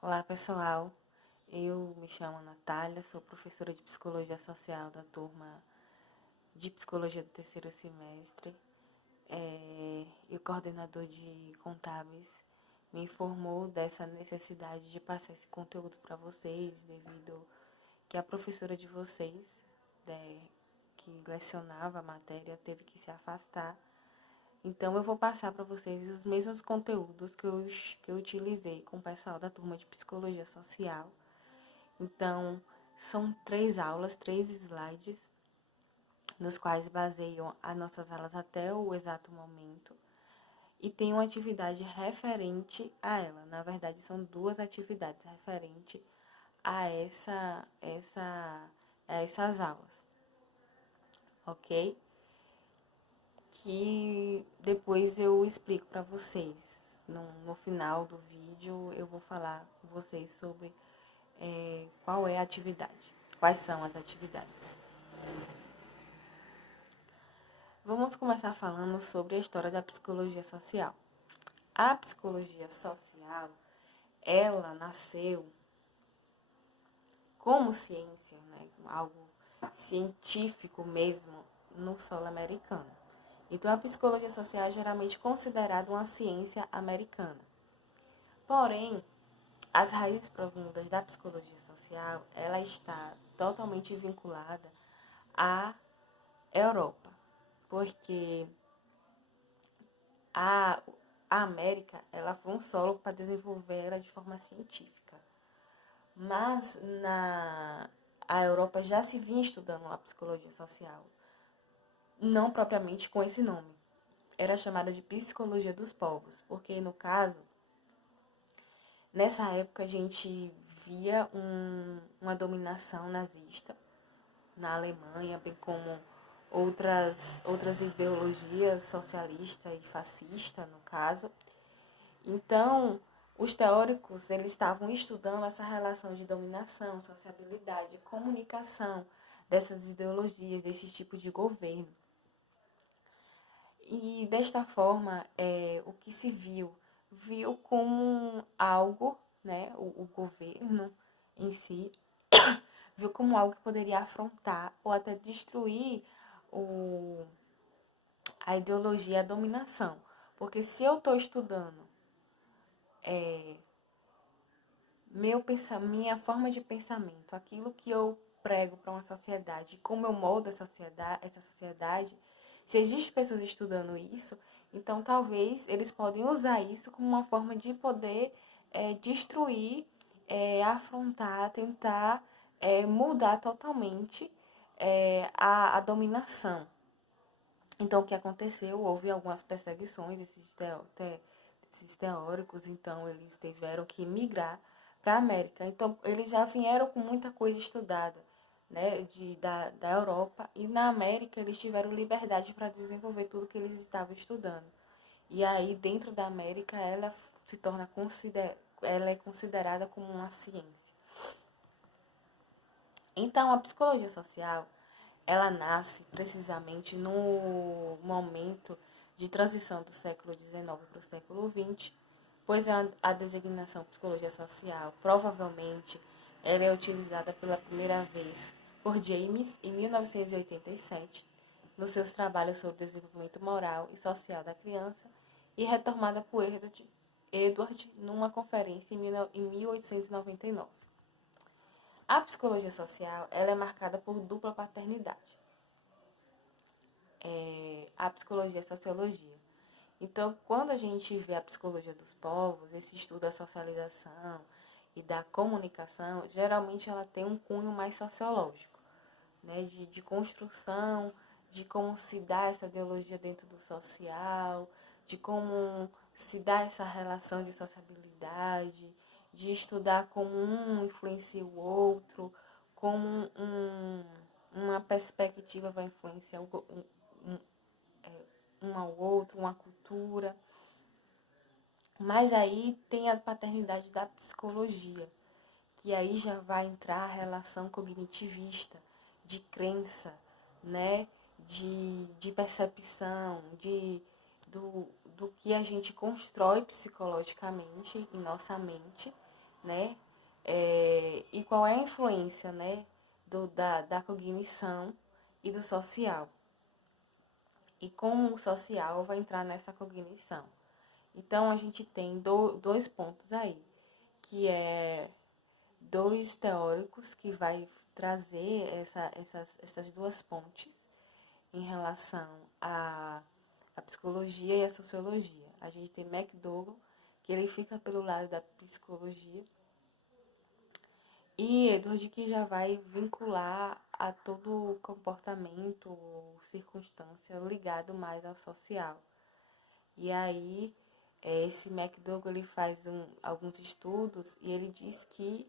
Olá pessoal, eu me chamo Natália, sou professora de Psicologia Social da turma de Psicologia do terceiro semestre e o coordenador de contábeis me informou dessa necessidade de passar esse conteúdo para vocês, devido que a professora de vocês, que lecionava a matéria, teve que se afastar. Então, eu vou passar para vocês os mesmos conteúdos que eu utilizei com o pessoal da turma de Psicologia Social. Então, são 3 aulas, 3 slides, nos quais baseiam as nossas aulas até o exato momento. E tem uma atividade referente a ela. Na verdade, são 2 atividades referentes a essas aulas. Ok? Que depois eu explico para vocês. No final do vídeo eu vou falar com vocês sobre qual é a atividade, quais são as atividades. Vamos começar falando sobre a história da psicologia social. A psicologia social, ela nasceu como ciência, né, algo científico mesmo, no solo americano. Então, a psicologia social é geralmente considerada uma ciência americana. Porém, as raízes profundas da psicologia social, ela está totalmente vinculada à Europa, porque a América, ela foi um solo para desenvolver ela de forma científica. Mas a Europa já se vinha estudando a psicologia social, não propriamente com esse nome. Era chamada de psicologia dos povos, porque no caso, nessa época a gente via uma dominação nazista na Alemanha, bem como outras ideologias socialista e fascista, no caso. Então, os teóricos, eles estavam estudando essa relação de dominação, sociabilidade, comunicação dessas ideologias, desse tipo de governo. E desta forma, o que se viu como algo, né, o governo em si, viu como algo que poderia afrontar ou até destruir a ideologia, a dominação. Porque se eu estou estudando minha forma de pensamento, aquilo que eu prego para uma sociedade, como eu moldo essa sociedade, se existem pessoas estudando isso, então talvez eles podem usar isso como uma forma de poder destruir, afrontar, tentar mudar totalmente a dominação. Então, o que aconteceu? Houve algumas perseguições desses teóricos, então eles tiveram que migrar para a América. Então, eles já vieram com muita coisa estudada, né, da Europa, e na América eles tiveram liberdade para desenvolver tudo que eles estavam estudando. E aí, dentro da América, ela é considerada como uma ciência. Então, a psicologia social, ela nasce precisamente no momento de transição do século XIX para o século XX, pois a designação psicologia social provavelmente ela é utilizada pela primeira vez por James em 1987, nos seus trabalhos sobre desenvolvimento moral e social da criança, e retomada por Edward numa conferência em 1899. A psicologia social ela é marcada por dupla paternidade. A psicologia e a sociologia. Então, quando a gente vê a psicologia dos povos, esse estudo da socialização e da comunicação, geralmente ela tem um cunho mais sociológico, né? De construção, de como se dá essa ideologia dentro do social, de como se dá essa relação de sociabilidade, de estudar como um influencia o outro, como uma perspectiva vai influenciar um ao outro, uma cultura. Mas aí tem a paternidade da psicologia, que aí já vai entrar a relação cognitivista, de crença, né? de percepção, do que a gente constrói psicologicamente em nossa mente, né? E qual é a influência, né, da cognição e do social. E como o social vai entrar nessa cognição. Então, a gente tem dois pontos aí, que é dois teóricos que vai trazer essas duas pontes em relação à psicologia e à sociologia. A gente tem McDougall, que ele fica pelo lado da psicologia, e Edward, que já vai vincular a todo o comportamento, circunstância ligado mais ao social. E aí, esse McDougall ele faz alguns estudos e ele diz que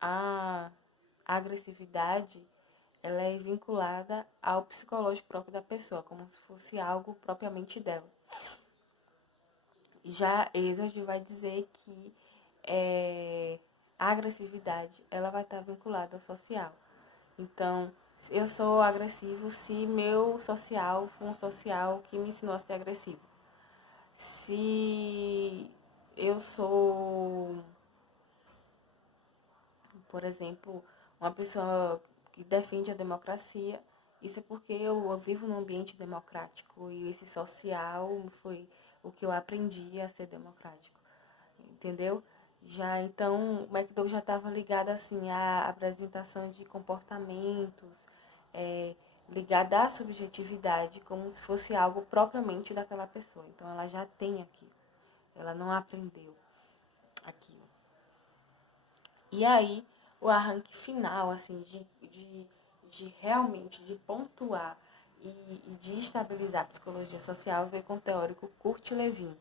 a agressividade ela é vinculada ao psicológico próprio da pessoa, como se fosse algo propriamente dela. Já Edward vai dizer que a agressividade ela vai estar vinculada ao social. Então, eu sou agressivo se meu social for um social que me ensinou a ser agressivo. Se eu sou, por exemplo, uma pessoa que defende a democracia, isso é porque eu vivo num ambiente democrático e esse social foi o que eu aprendi a ser democrático, entendeu? Já então, o McDowell já estava ligado assim à apresentação de comportamentos, ligada à subjetividade, como se fosse algo propriamente daquela pessoa. Então, ela já tem aquilo, ela não aprendeu aquilo. E aí, o arranque final, assim, de realmente de pontuar e de estabilizar a psicologia social veio com o teórico Kurt Lewin.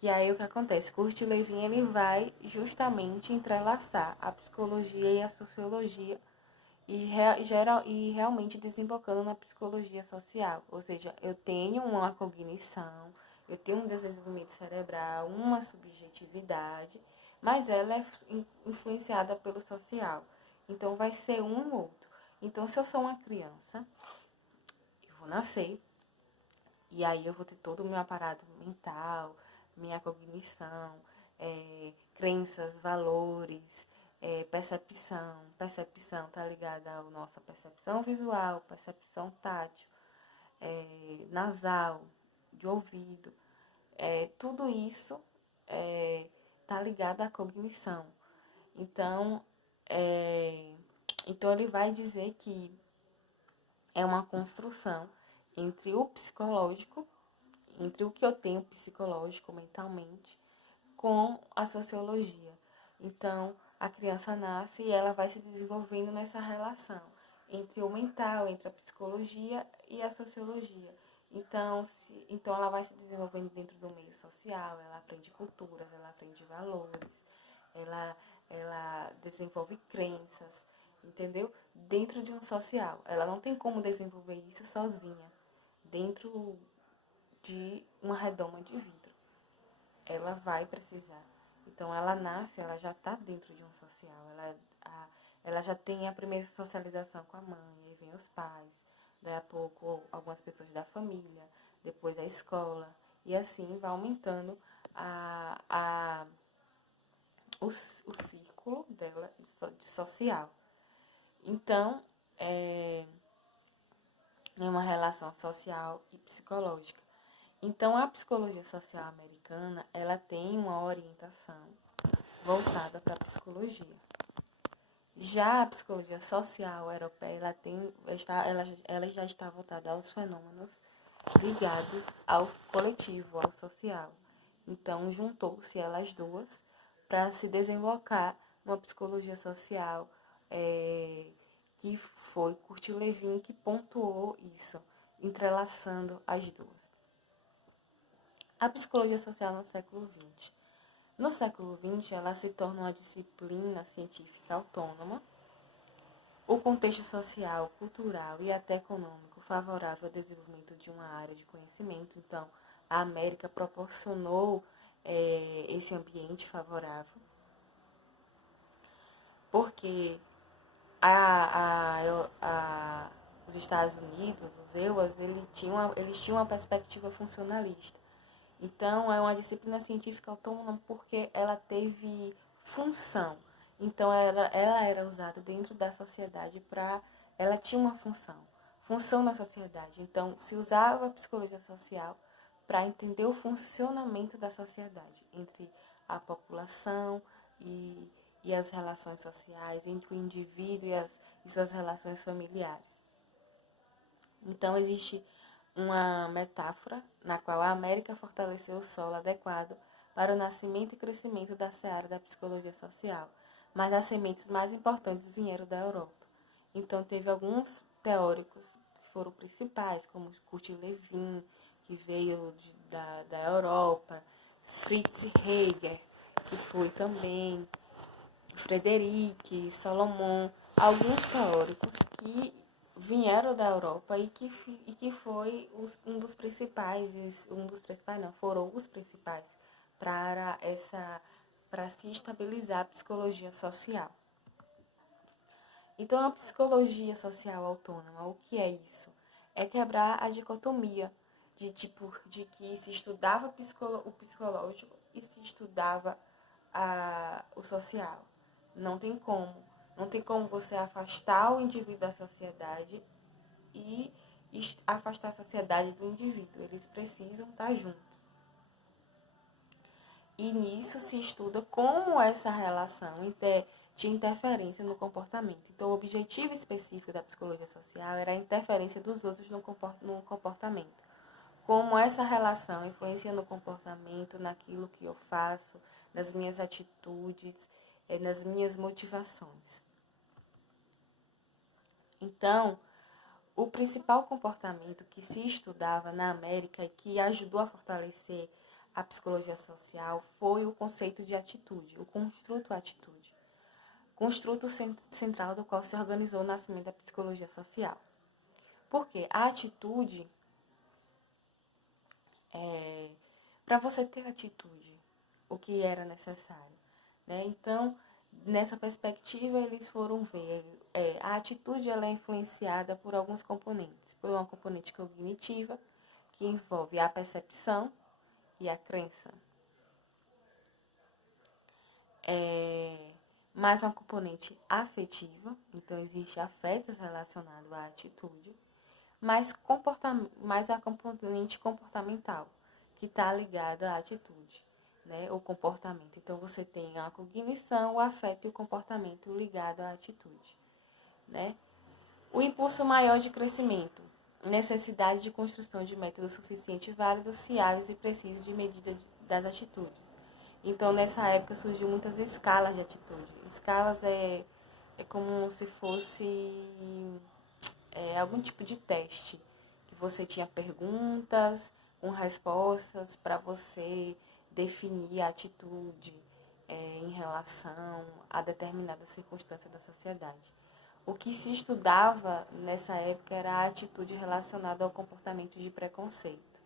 E aí o que acontece? Kurt Lewin ele vai justamente entrelaçar a psicologia e a sociologia e realmente desembocando na psicologia social. Ou seja, eu tenho uma cognição, eu tenho um desenvolvimento cerebral, uma subjetividade, mas ela é influenciada pelo social. Então vai ser um ou outro. Então se eu sou uma criança, eu vou nascer, e aí eu vou ter todo o meu aparato mental, minha cognição, crenças, valores, percepção. Percepção está ligada à nossa percepção visual, percepção tátil, nasal, de ouvido. Tudo isso está ligado à cognição. Então, então ele vai dizer que é uma construção entre o psicológico, entre o que eu tenho psicológico, mentalmente, com a sociologia. Então, a criança nasce e ela vai se desenvolvendo nessa relação entre o mental, entre a psicologia e a sociologia. Então, ela vai se desenvolvendo dentro do meio social, ela aprende culturas, ela aprende valores, ela desenvolve crenças, entendeu? Dentro de um social. Ela não tem como desenvolver isso sozinha, dentro de uma redoma de vidro. Ela vai precisar. Então, ela nasce, ela já está dentro de um social. Ela já tem a primeira socialização com a mãe, aí vem os pais, daí a pouco algumas pessoas da família, depois a escola, e assim vai aumentando o círculo dela de social. Então, é uma relação social e psicológica. Então, a psicologia social americana, ela tem uma orientação voltada para a psicologia. Já a psicologia social europeia, ela já está voltada aos fenômenos ligados ao coletivo, ao social. Então, juntou-se elas duas para se desenvolver uma psicologia social que foi Kurt Lewin que pontuou isso, entrelaçando as duas. A psicologia social no século XX. No século XX, ela se torna uma disciplina científica autônoma. O contexto social, cultural e até econômico favorável ao desenvolvimento de uma área de conhecimento. Então, a América proporcionou esse ambiente favorável, porque os Estados Unidos, os EUAs, eles tinham uma perspectiva funcionalista. Então, é uma disciplina científica autônoma porque ela teve função. Então, ela era usada dentro da sociedade para... Ela tinha uma função na sociedade. Então, se usava a psicologia social para entender o funcionamento da sociedade, entre a população e as relações sociais, entre o indivíduo e suas relações familiares. Então, existe uma metáfora na qual a América fortaleceu o solo adequado para o nascimento e crescimento da seara da psicologia social, mas as sementes mais importantes vieram da Europa. Então, teve alguns teóricos que foram principais, como Kurt-Lewin, que veio da Europa, Fritz Heger, que foi também, Frederic, Solomon, alguns teóricos que vieram da Europa e que foi um dos principais não, foram os principais para se estabilizar a psicologia social. Então, a psicologia social autônoma, o que é isso? É quebrar a dicotomia de que se estudava o psicológico e se estudava o social. Não tem como você afastar o indivíduo da sociedade e afastar a sociedade do indivíduo. Eles precisam estar juntos. E nisso se estuda como essa relação de interferência no comportamento. Então, o objetivo específico da psicologia social era a interferência dos outros no comportamento. Como essa relação influencia no comportamento, naquilo que eu faço, nas minhas atitudes, nas minhas motivações. Então, o principal comportamento que se estudava na América e que ajudou a fortalecer a psicologia social foi o conceito de atitude, o construto atitude. Construto central do qual se organizou o nascimento da psicologia social. Porque a atitude, para você ter atitude, o que era necessário, né? Então, nessa perspectiva, eles foram ver a atitude ela é influenciada por alguns componentes. Por uma componente cognitiva, que envolve a percepção e a crença. Mais uma componente afetiva, então existe afetos relacionados à atitude, mais a componente comportamental, que está ligada à atitude, né? O comportamento. Então, você tem a cognição, o afeto e o comportamento ligado à atitude, né? O impulso maior de crescimento, necessidade de construção de métodos suficientes, válidos, fiáveis e precisos de medida das atitudes. Então, nessa época, surgiu muitas escalas de atitude. Escalas é como se fosse algum tipo de teste, que você tinha perguntas com respostas para você definir a atitude em relação a determinada circunstância da sociedade. O que se estudava nessa época era a atitude relacionada ao comportamento de preconceito.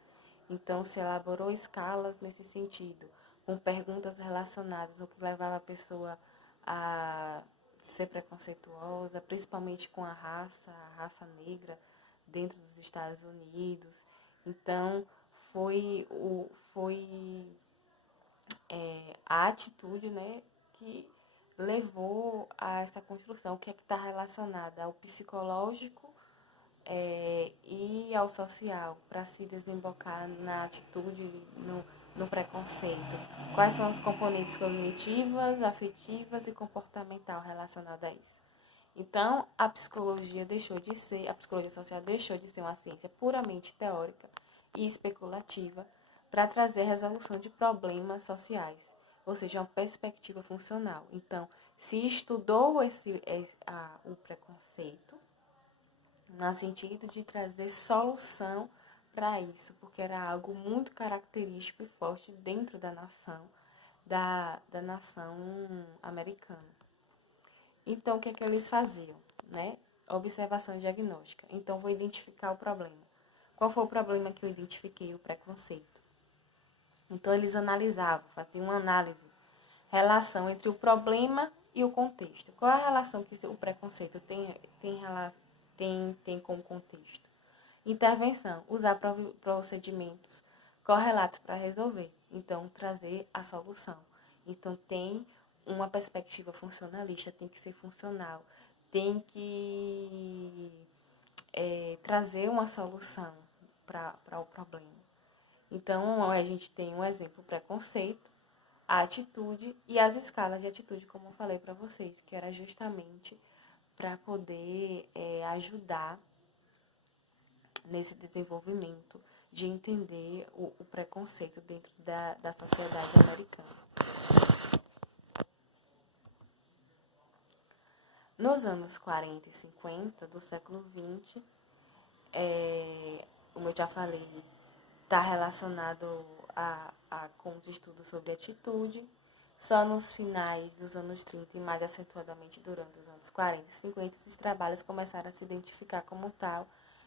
Então, se elaborou escalas nesse sentido, com perguntas relacionadas ao que levava a pessoa a ser preconceituosa, principalmente com a raça negra, dentro dos Estados Unidos. Então, foi a atitude, né, que levou a essa construção, que está relacionada ao psicológico e ao social, para se desembocar na atitude, no preconceito. Quais são os componentes cognitivas, afetivas e comportamental relacionados a isso? Então, a psicologia social deixou de ser uma ciência puramente teórica e especulativa para trazer resolução de problemas sociais, ou seja, uma perspectiva funcional. Então, se estudou o preconceito no sentido de trazer solução para isso, porque era algo muito característico e forte dentro da nação, da nação americana. Então, o que é que eles faziam, né? Observação diagnóstica. Então, vou identificar o problema. Qual foi o problema que eu identifiquei? O preconceito. Então, eles analisavam, faziam uma análise, relação entre o problema e o contexto. Qual é a relação que o preconceito tem com o contexto? Intervenção, usar procedimentos correlatos para resolver. Então, trazer a solução. Então, tem uma perspectiva funcionalista tem que ser funcional, tem que trazer uma solução para o problema. Então, a gente tem um exemplo, o preconceito, a atitude e as escalas de atitude, como eu falei para vocês, que era justamente para poder ajudar nesse desenvolvimento de entender o preconceito dentro da sociedade americana. Nos anos 40 e 50 do século XX, como eu já falei, está relacionado com os estudos sobre atitude. Só nos finais dos anos 30 e mais acentuadamente durante os anos 40 e 50, esses trabalhos começaram a se identificar como tal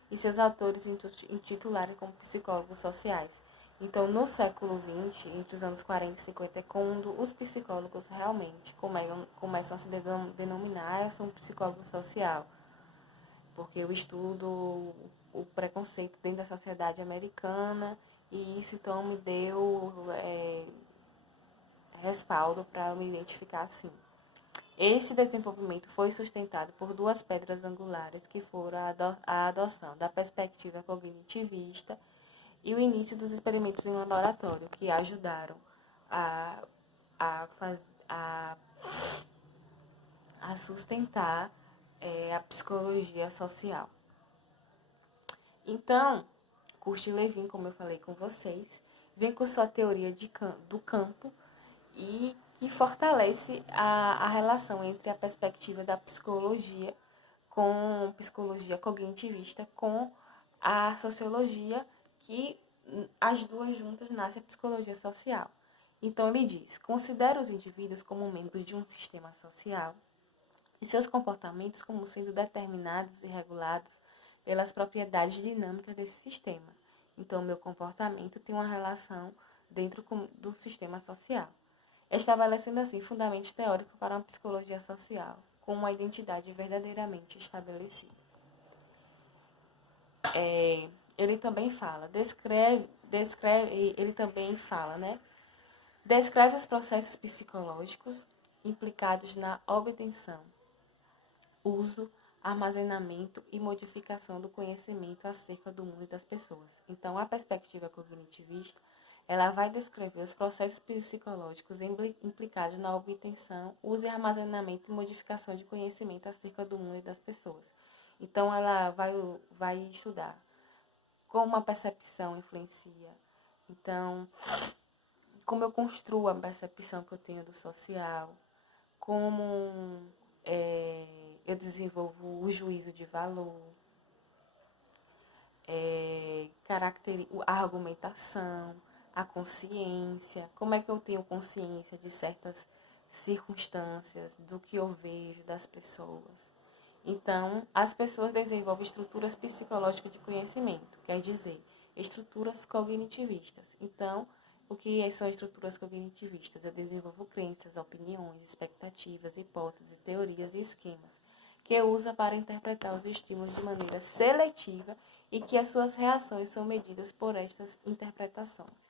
e seus autores intitularem como psicólogos sociais. Então, no século XX, entre os anos 40 e 50, é quando os psicólogos realmente começam a se denominar, eu sou um psicólogo social, porque eu estudo o preconceito dentro da sociedade americana e isso então me deu respaldo para me identificar assim. Este desenvolvimento foi sustentado por duas pedras angulares que foram a adoção da perspectiva cognitivista e o início dos experimentos em laboratório, que ajudaram a sustentar a psicologia social. Então, Kurstin-Levin, como eu falei com vocês, vem com sua teoria do campo e que fortalece a relação entre a perspectiva da psicologia com psicologia cognitivista com a sociologia, que as duas juntas nascem a psicologia social. Então ele diz: considera os indivíduos como membros de um sistema social e seus comportamentos como sendo determinados e regulados pelas propriedades dinâmicas desse sistema. Então, meu comportamento tem uma relação dentro do sistema social, estabelecendo assim fundamentos teóricos para uma psicologia social, com uma identidade verdadeiramente estabelecida. Ele também fala, descreve os processos psicológicos implicados na obtenção, uso, armazenamento e modificação do conhecimento acerca do mundo e das pessoas. Então, a perspectiva cognitivista, ela vai descrever os processos psicológicos implicados na obtenção, uso e armazenamento e modificação de conhecimento acerca do mundo e das pessoas. Então, ela vai estudar como a percepção influencia. Então, como eu construo a percepção que eu tenho do social, como eu desenvolvo o juízo de valor, a argumentação, a consciência, como é que eu tenho consciência de certas circunstâncias, do que eu vejo das pessoas. Então, as pessoas desenvolvem estruturas psicológicas de conhecimento, quer dizer, estruturas cognitivistas. Então, o que são estruturas cognitivistas? Eu desenvolvo crenças, opiniões, expectativas, hipóteses, teorias e esquemas, que eu uso para interpretar os estímulos de maneira seletiva e que as suas reações são medidas por estas interpretações.